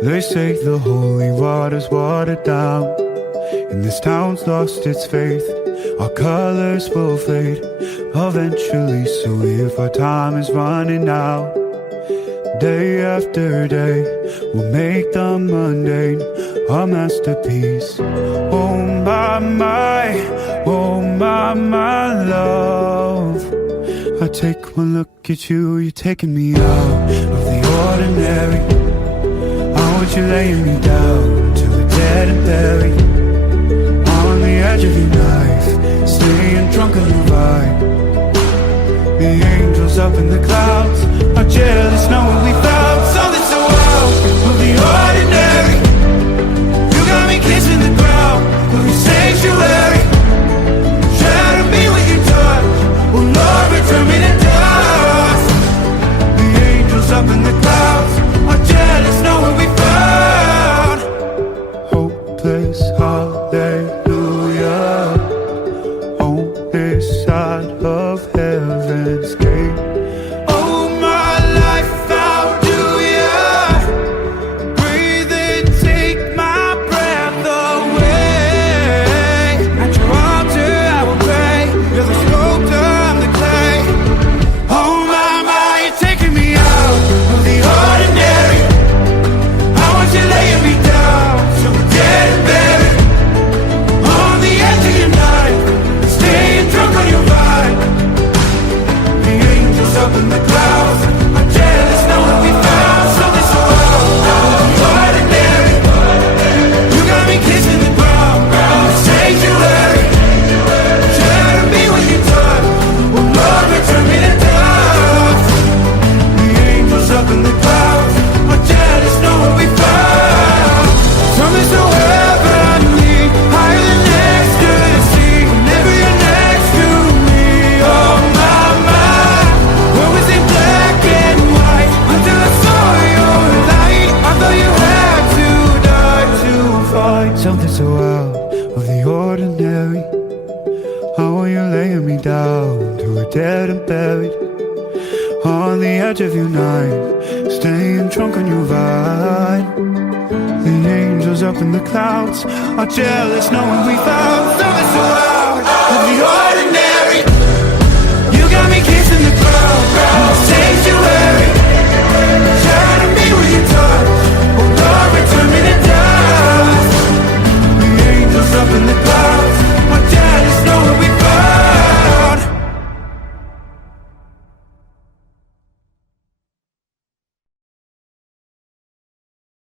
They say the holy water's watered down, and this town's lost its faith. Our colors will fade eventually, so if our time is running out, day after day, we'll make the mundane a masterpiece. Oh my, oh my love. I take one look at you, you're taking me out of the ordinary. I want you laying me down till we're dead and buried, on the edge of your knife, staying drunk on your ride. The angels up in the clouds are jealous knowing we found something so out of the ordinary. You got me kissing the ground of your sanctuary. Shadow me with your touch, oh Lord, return me to dust. The angels up in the clouds are jealous knowing we found hopeless hallelujah on this side of heaven's gate. Oh my life, how do ya breathe and take my breath away? At your altar I will pray, you're the sculptor, I'm the clay. Oh my, you're taking me out of the ordinary. I want you laying me down so we're dead and buried, on the edge of your knife, staying drunk on your vine. The angels up in the clouds are jealous knowing we found something so out of the ordinary. You got me kissing the ground in the sanctuary. Shadow me with your touch, oh Lord, return me to dust. The angels up in the clouds are jealous knowing we found something so heavenly, higher than ecstasy. Whenever you're next to me, oh my, what was in black and white until I saw your light? I thought you had to die to find something so out of the ordinary. I want you laying me down till we're dead and buried, on the edge of your knife, staying drunk on your vine. The angels up in the clouds are jealous knowing we found something so out